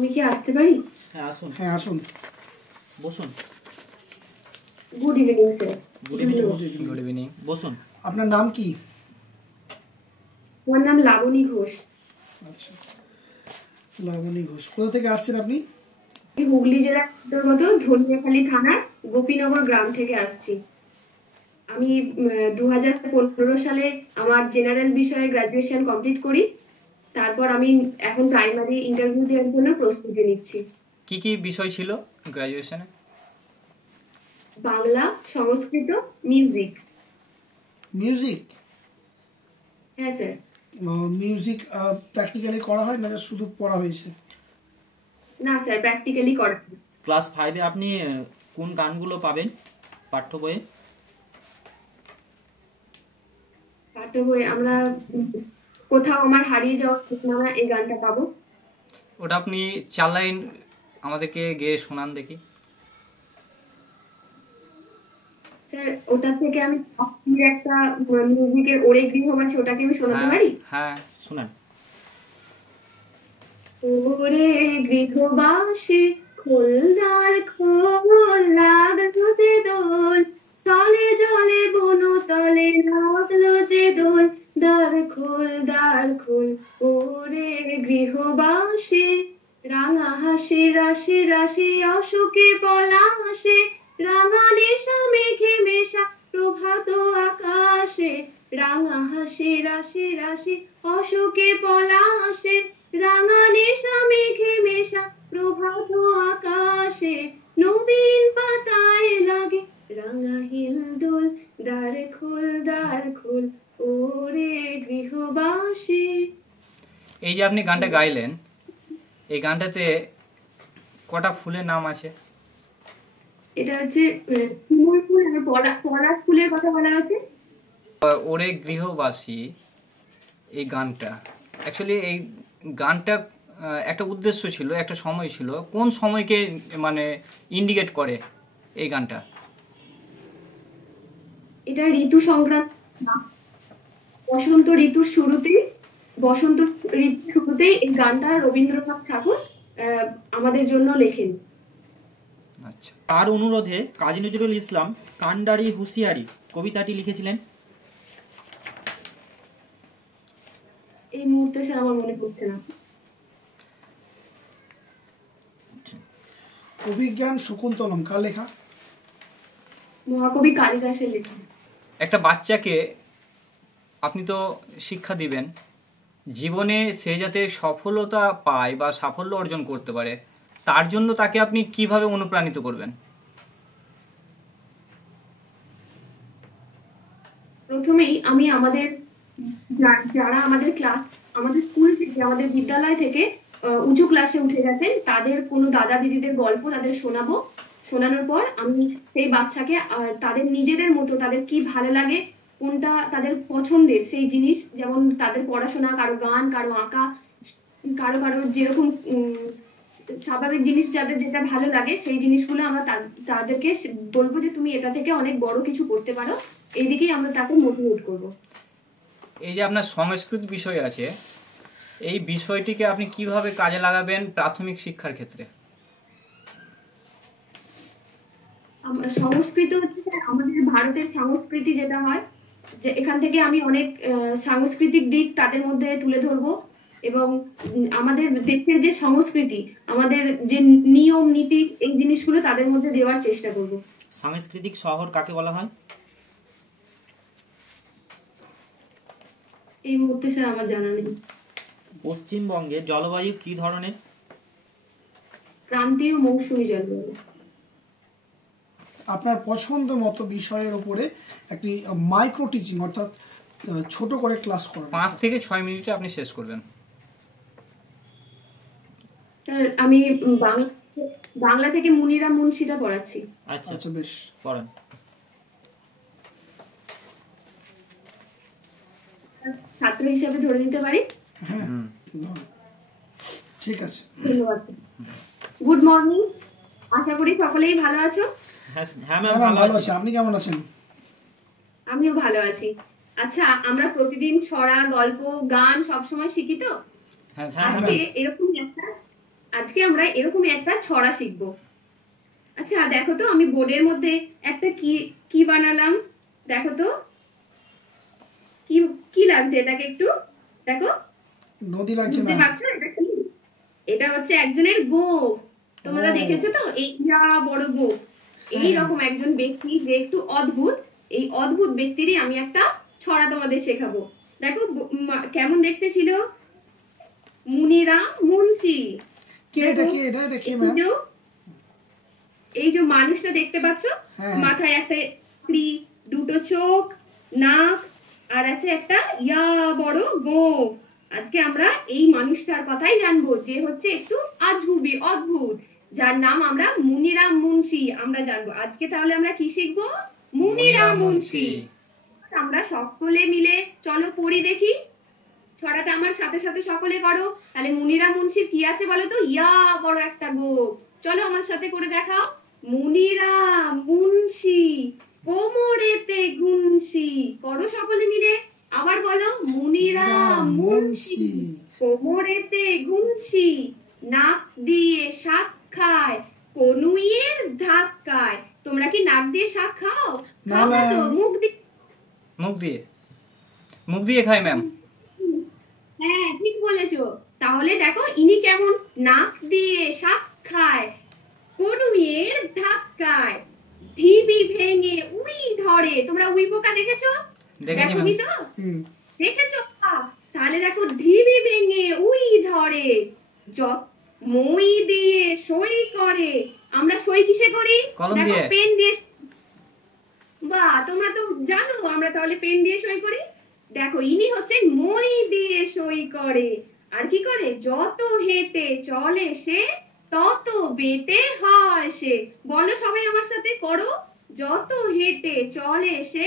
আমি কি আসতে পারি? হ্যাঁ আসুন। হ্যাঁ আসুন, বসুন। Good evening sir. Good evening. Good evening. বসুন। আপনার নাম কি? আমার নাম লাবণী ঘোষ। আচ্ছা, লাবণী ঘোষ। কোথা থেকে আসছেন আপনি? আমি হুগলি জেলার অন্তর্গত ধনিয়াখালী থানার গোপীনগর গ্রাম থেকে আসছি। আমি 2015 সালে আমার জেনারেল বিষয়ে গ্রাজুয়েশন কমপ্লিট করি। তারপর আমি এখন প্রাইমারি ইন্টারভিউ দেওয়ার জন্য প্রস্তুতি নিচ্ছি। কি কি বিষয় ছিল গ্রাজুয়েশনে? বাংলা, সংস্কৃত, মিউজিক। মিউজিক? হ্যাঁ স্যার। মিউজিক প্র্যাকটিক্যালি করা হয় না শুধু পড়া হয়েছে? না স্যার, প্র্যাকটিক্যালি করা। ক্লাস 5-এ আপনি কোন গানগুলো পাবেন পাঠ্য বইয়ে? পাঠ্য বই আমরা কোথাও আমার হারিয়ে যাওয়া ঠিকানা এই গানটা পাবো। ওটা আপনি 4 লাইন আমাদেরকে গেয়ে শোনান দেখি। স্যার, ওটা থেকে আমি একটা মিউজিকের ওরে গৃহবাসী, ওটাকে আমি শোনাতে পারি? হ্যাঁ শুনান। ওরে গৃহবাসী খোলদার খোল, লাগলো যে দোল, তলে জলে বনতলে লাগলো যে দোল, দ্বার খোল। ওরে গৃহবাসী রাঙা হাসি রাশি রাশি অশোকে পলাশে, রাঙা নেশা মেঘে মেশা প্রভাত আকাশে, রাঙা হাসি রাশি রাশি অশোকে পলাশে, রাঙা নেশা মেঘে মেশা প্রভাত আকাশে, নবীন পাতায় লাগে রাঙা হিলদোল, দ্বার খোল ওরে গৃহবাসী। এই যে আপনি গানটা গাইলেন, এই গানটাতে কটা ফুলের নাম আছে? এটা হচ্ছে শিমুল ফুল আর পলাশ ফুলের কথা বলা আছে। ওরে গৃহবাসী, এই গানটা অ্যাকচুয়ালি এই গানটা একটা উদ্দেশ্য ছিল, একটা সময় ছিল। কোন সময়কে মানে ইন্ডিকেট করে এই গানটা? এটা ঋতু সংক্রান্ত, বসন্ত ঋতুর শুরুতেই এই গানটা রবীন্দ্রনাথ ঠাকুর আমাদের জন্য লেখেন। আচ্ছা। তার অনুরোধে কাজী নজরুল ইসলাম কান্ডারি হুঁশিয়ারি কবিতাটি লিখেছিলেন? এই মুহূর্তে স্যার আমার মনে পড়ছে না। অভিজ্ঞান শকুন্তলম কার লেখা? মহাকবি কালিদাসের লেখা। একটা বাচ্চাকে আপনি তো শিক্ষা দিবেন, জীবনে সে যাতে সফলতা পায় বা সাফল্য অর্জন করতে পারে, তার জন্য তাকে আপনি কিভাবে অনুপ্রাণিত করবেন? প্রথমেই আমি যারা আমাদের স্কুল থেকে, আমাদের বিদ্যালয় থেকে উঁচু ক্লাসে উঠে গেছেন, তাদের কোনো দাদা দিদিদের গল্প তাদের শোনানোর পর আমি সেই বাচ্চাকে তাদের নিজেদের মতো, তাদের কি ভালো লাগে, কোনটা তাদের পছন্দের সেই জিনিস, যেমন তাদের পড়াশোনা, কারো গান, কারো আঁকা, কারো যেরকম স্বাভাবিক জিনিস যাদের যেটা ভালো লাগে, সেই জিনিসগুলো আমরা তাদেরকে বলবো যে তুমি এটা থেকে অনেক বড় কিছু করতে পারো, এইদিকেই আমরা তাকে মোটিভেট করব। এই যে আপনার সংস্কৃত বিষয় আছে, এই বিষয়টিকে আপনি কিভাবে কাজে লাগাবেন প্রাথমিক শিক্ষার ক্ষেত্রে? সংস্কৃত হচ্ছে আমাদের ভারতের সংস্কৃতি যেটা হয়, যে এখান থেকে আমি অনেক সাংস্কৃতিক দিক তাদের মধ্যে তুলে ধরবো, এবং আমাদের দেশের যে সংস্কৃতি, আমাদের যে নিয়ম নীতি, এই জিনিসগুলো তাদের মধ্যে দেওয়ার চেষ্টা করব। সাংস্কৃতিক শহর কাকে বলা হয়? এই মুহূর্তে স্যার আমার জানা নেই। পশ্চিমবঙ্গের জলবায়ু কি ধরনের? ক্রান্তীয় মৌসুমী জলবায়ু। আপনার পছন্দ মতো বিষয়ের উপরে একটি মাইক্রো টিচিং অর্থাৎ ছোট করে ক্লাস করাবেন। 5 থেকে 6 মিনিটে আপনি শেষ করবেন। স্যার আমি বাংলা থেকে মুনিরা মুন্সিটা পড়াচ্ছি। আচ্ছা আচ্ছা, বেশ, পড়ান। ছাত্র হিসেবে ধরে নিতে পারি? হ্যাঁ, ঠিক আছে, ধন্যবাদ। গুড মর্নিং, আশা করি সকলেই ভালো আছো। হ্যাঁ ম্যাম ভালো আছি, আপনি কেমন আছেন? আমিও ভালো আছি। আচ্ছা, আমরা প্রতিদিন ছড়া, গল্প, গান সবসময় শিখি তো? হ্যাঁ আজকে এরকম আজকে আমরা এরকমই একটা ছড়া শিখবো। আচ্ছা দেখো তো, আমি বোর্ডের মধ্যে একটা কি কি বানালাম, দেখো তো কি কি লাগছে এটাকে, একটু দেখো, নদী লাগছে বুঝতে ম্যাম। পারছো এটা কি? এটা হচ্ছে একজনের গোঁফ। তোমরা ও। দেখেছো তো এই ইয়া বড় গোঁফ। এই রকম একজন ব্যক্তি যে একটু অদ্ভুত, এই অদ্ভুত ব্যক্তিরই আমি একটা ছড়া তোমাদের শেখাবো। দেখো কেমন দেখতে ছিল, মুনিরাম মুন্সি। কে এটা, কে এটা, এটা কে এই ম্যাম? যে- এই যে মানুষটা দেখতে পাচ্ছ, হ্যাঁ। মাথায় একটা পাগড়ি, দুটো চোখ, নাক, আর আছে একটা ইয়া বড় গোঁফ। আজকে আমরা এই মানুষটার কথাই জানবো, যে হচ্ছে একটু আজগুবি, অদ্ভুত, যার নাম আমরা মুনিরাম মুন্সি আমরা জানবো আজকে। তাহলে আমরা কি শিখবো? মুনিরাম মুন্সি। আমরা সকলে মিলে চলো পড়ি দেখি ছড়াটা, আমার সাথে সাথে সকলে করো। তাহলে মুনিরাম মুন্সির কি আছে বলো তো? ইয়া বড় একটা গোঁফ। চলো আমার সাথে করে দেখাও। মুনিরাম মুন্সি কোমরেতে গুনসি, করো সকলে মিলে। আবার বলো, মুনিরাম মুন্সি কোমরেতে গুনসি, নাক দিয়ে শাক খায় কনুইয়ের ধাক্কায়। তোমরা কি নাক দিয়ে শাক খাও? না, খাও না তো, ম্যাম। মুখ দিয়ে। মুখ দিয়ে খাই ম্যাম। হ্যাঁ ঠিক বলেছো। তাহলে দেখো ইনি কেমন নাক দিয়ে শাক খায় কনুইয়ের ধাক্কায়, ঢিবি ভেঙে উই ধরে। তোমরা উই পোকা দেখেছো? দেখেছি দেখোনি ম্যাম। তো? হুম। দেখেছো? তাহলে দেখো ঢিবি ভেঙে উই ধরে, মই দিয়ে সই করে। আমরা সই কিসে করি? কলম দেখো দিয়ে। পেন দিয়ে। বাহ, তোমরা তো জানো আমরা তাহলে পেন দিয়ে সই করি। দেখো ইনি হচ্ছে মই দিয়ে সই করে। আর কি করে? যত হেঁটে চলে সে তত বেটে হয় সে। বলো সবাই আমার সাথে, করো। যত হেঁটে চলে সে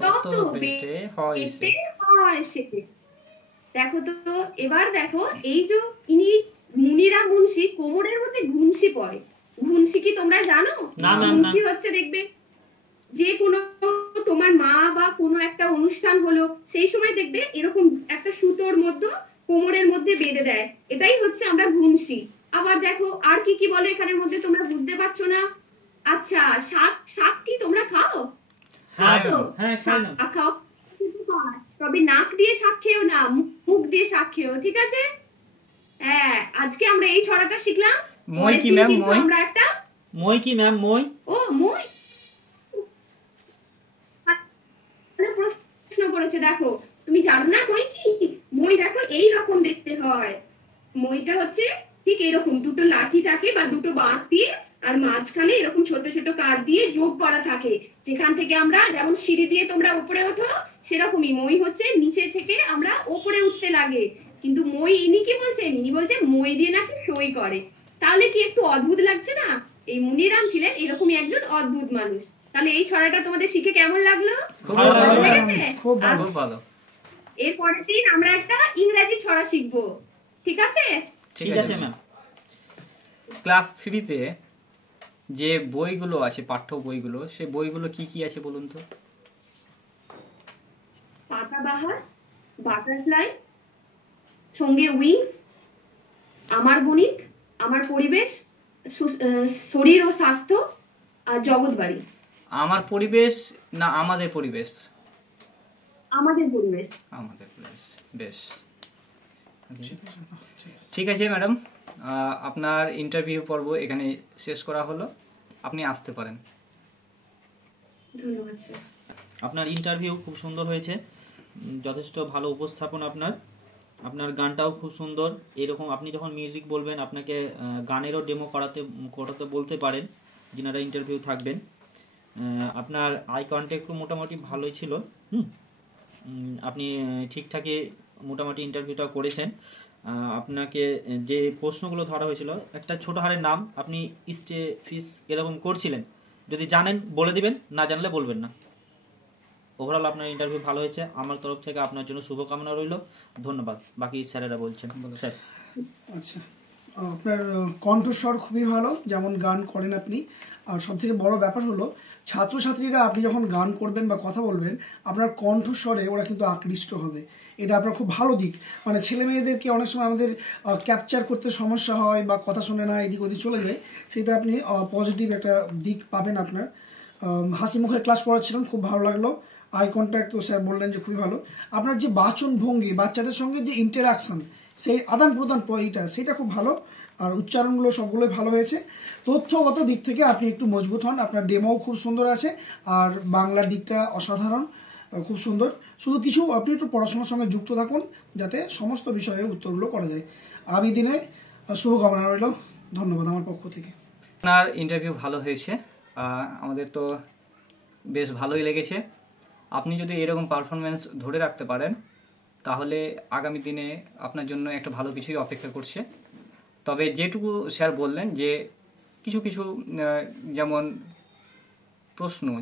তত বেটে হয় সে। দেখো তো, এবার দেখো এই যে ইনি মুনিরাম মুন্সি কোমরের মধ্যে ঘুনসি পরে। ঘুনসি কি তোমরা জানো? না, ম্যাম, না। ঘুনসি হচ্ছে, দেখবে যে কোনো তোমার মা বা কোনো একটা অনুষ্ঠান হলো, সেই সময় দেখবে এরকম একটা সুতোর মধ্যে কোমরের মধ্যে বেঁধে দেয়, এটাই হচ্ছে আমরা ঘুনসি। আবার দেখো আর কি কি বলো এখানের মধ্যে, তোমরা বুঝতে পারছো না? আচ্ছা, শাক, শাক কি তোমরা খাও? খাও তো? হ্যাঁ, খাই না। শাক খাও, তবে নাক দিয়ে শাক খেও না, মুখ দিয়ে শাক খেও, ঠিক আছে? হ্যাঁ, আজকে আমরা এই ছড়াটা শিখলাম। মই কি পরের দিন ম্যাম, কিন্তু মই? আমরা একটা মই কি ম্যাম? মই ও মই প্রশ্ন করেছে। দেখো তুমি জানো না মই কি? মই দেখো এই রকম দেখতে হয়। মইটা হচ্ছে ঠিক এরকম, দুটো লাঠি থাকে বা দুটো বাঁশ দিয়ে, আর মাঝখানে এরকম ছোট ছোট কাঠ দিয়ে যোগ করা থাকে, যেখান থেকে আমরা যেমন সিঁড়ি দিয়ে তোমরা উপরে ওঠো, সেরকমই মই হচ্ছে নিচে থেকে আমরা উপরে উঠতে লাগে। কিন্তু মই ইনি কি বলছেন? ইনি বলছে মই দিয়ে নাকি সই করে। তাহলে কি একটু অদ্ভুত লাগছে না? এই মুনিরাম ছিলেন এরকমই একজন অদ্ভুত মানুষ। তাহলে এই ছড়াটা তোমাদের শিখে কেমন লাগলো? খুব ভালো ভালো ভালো লাগলো। লেগেছে? খুব ভালো। খুব ভালো। এর পরের দিন আমরা একটা ইংরেজি ছড়া শিখবো, ঠিক আছে? ঠিক আছে ম্যাম। ক্লাস 3-তে যে বইগুলো আছে, পাঠ্য বইগুলো, সেই বইগুলো কি কি আছে বলুন তো? পাতাবাহার, বাটারফ্লাই, সঙ্গে উইংস, আমার গণিত, আমার পরিবেশ, শরীর ও স্বাস্থ্য, আর জগৎবাড়ি। আমার পরিবেশ না আমাদের পরিবেশ? আমাদের পরিবেশ। আমাদের পরিবেশ, বেশ। ঠিক আছে, ঠিক আছে। ঠিক আছে ম্যাডাম, আপনার ইন্টারভিউ পর্ব এখানে শেষ করা হলো, আপনি আসতে পারেন। ধন্যবাদ স্যার। আপনার ইন্টারভিউ খুব সুন্দর হয়েছে, যথেষ্ট ভালো উপস্থাপন আপনার। আপনার গানটাও খুব সুন্দর। এরকম আপনি যখন মিউজিক বলবেন, আপনাকে গানেরও ডেমো করাতে বলতে পারেন যিনারা ইন্টারভিউ থাকবেন। আপনার আই কন্ট্যাক্টও মোটামুটি ভালোই ছিল। আপনি ঠিকঠাকই মোটামুটি ইন্টারভিউটা করেছেন। আপনাকে যে প্রশ্নগুলো ধরা হয়েছিল, একটা ছোট হারের নাম আপনি ইস্টে ফিস এরকম করছিলেন, যদি জানেন বলে দিবেন, না জানলে বলবেন না। ওভারঅল আপনার ইন্টারভিউ ভালো হয়েছে, আমার তরফ থেকে আপনার জন্য শুভকামনা রইল। ধন্যবাদ। বাকি স্যারেরা বলছেন। স্যার। আচ্ছা, আপনার কণ্ঠস্বর খুবই ভালো, যেমন গান করেন আপনি। আর সব থেকে বড় ব্যাপার হলো ছাত্রছাত্রীরা আপনি যখন গান করবেন বা কথা বলবেন আপনার কণ্ঠস্বরে ওরা কিন্তু আকৃষ্ট হবে, এটা আপনার খুব ভালো দিক। মানে ছেলে মেয়েদেরকে অনেক সময় আমাদের ক্যাপচার করতে সমস্যা হয় বা কথা শুনে না, এদিক ওদিক চলে যায়, সেটা আপনি পজিটিভ একটা দিক পাবেন আপনার। হাসি মুখে ক্লাস করাচ্ছিলেন, খুব ভালো লাগলো। আই কন্ট্যাক্ট তো স্যার বললেন যে খুবই ভালো। আপনার যে বাচন ভঙ্গি, বাচ্চাদের সঙ্গে যে ইন্টারাকশন, সেই আদান প্রদান সেটা খুব ভালো। আর উচ্চারণগুলো সবগুলোই ভালো হয়েছে। তথ্যগত দিক থেকে আপনি একটু মজবুত হন, আপনার ডেমোও খুব সুন্দর আছে, আর বাংলার দিকটা অসাধারণ, খুব সুন্দর। শুধু কিছু আপনি একটু পড়াশোনার সঙ্গে যুক্ত থাকুন যাতে সমস্ত বিষয়ের উত্তরগুলো করা যায়। আগামী দিনে শুভকামনা রইল, ধন্যবাদ আমার পক্ষ থেকে। আপনার ইন্টারভিউ ভালো হয়েছে, আমাদের তো বেশ ভালোই লেগেছে। আপনি যদি এরকম পারফরমেন্স ধরে রাখতে পারেন তাহলে আগামী দিনে আপনার জন্য একটা ভালো কিছুই অপেক্ষা করছে। তবে যেটুকু স্যার বললেন যে কিছু কিছু যেমন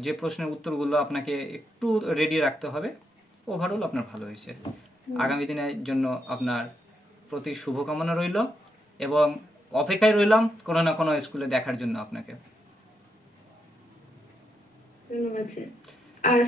যে প্রশ্নের উত্তরগুলো আপনাকে একটু রেডি রাখতে হবে, ওভারঅল আপনার ভালো হয়েছে। আগামী দিনের জন্য আপনার প্রতি শুভকামনা রইল এবং অপেক্ষায় রইলাম কোনো না কোনো স্কুলে দেখার জন্য আপনাকে। ধন্যবাদ স্যার। আর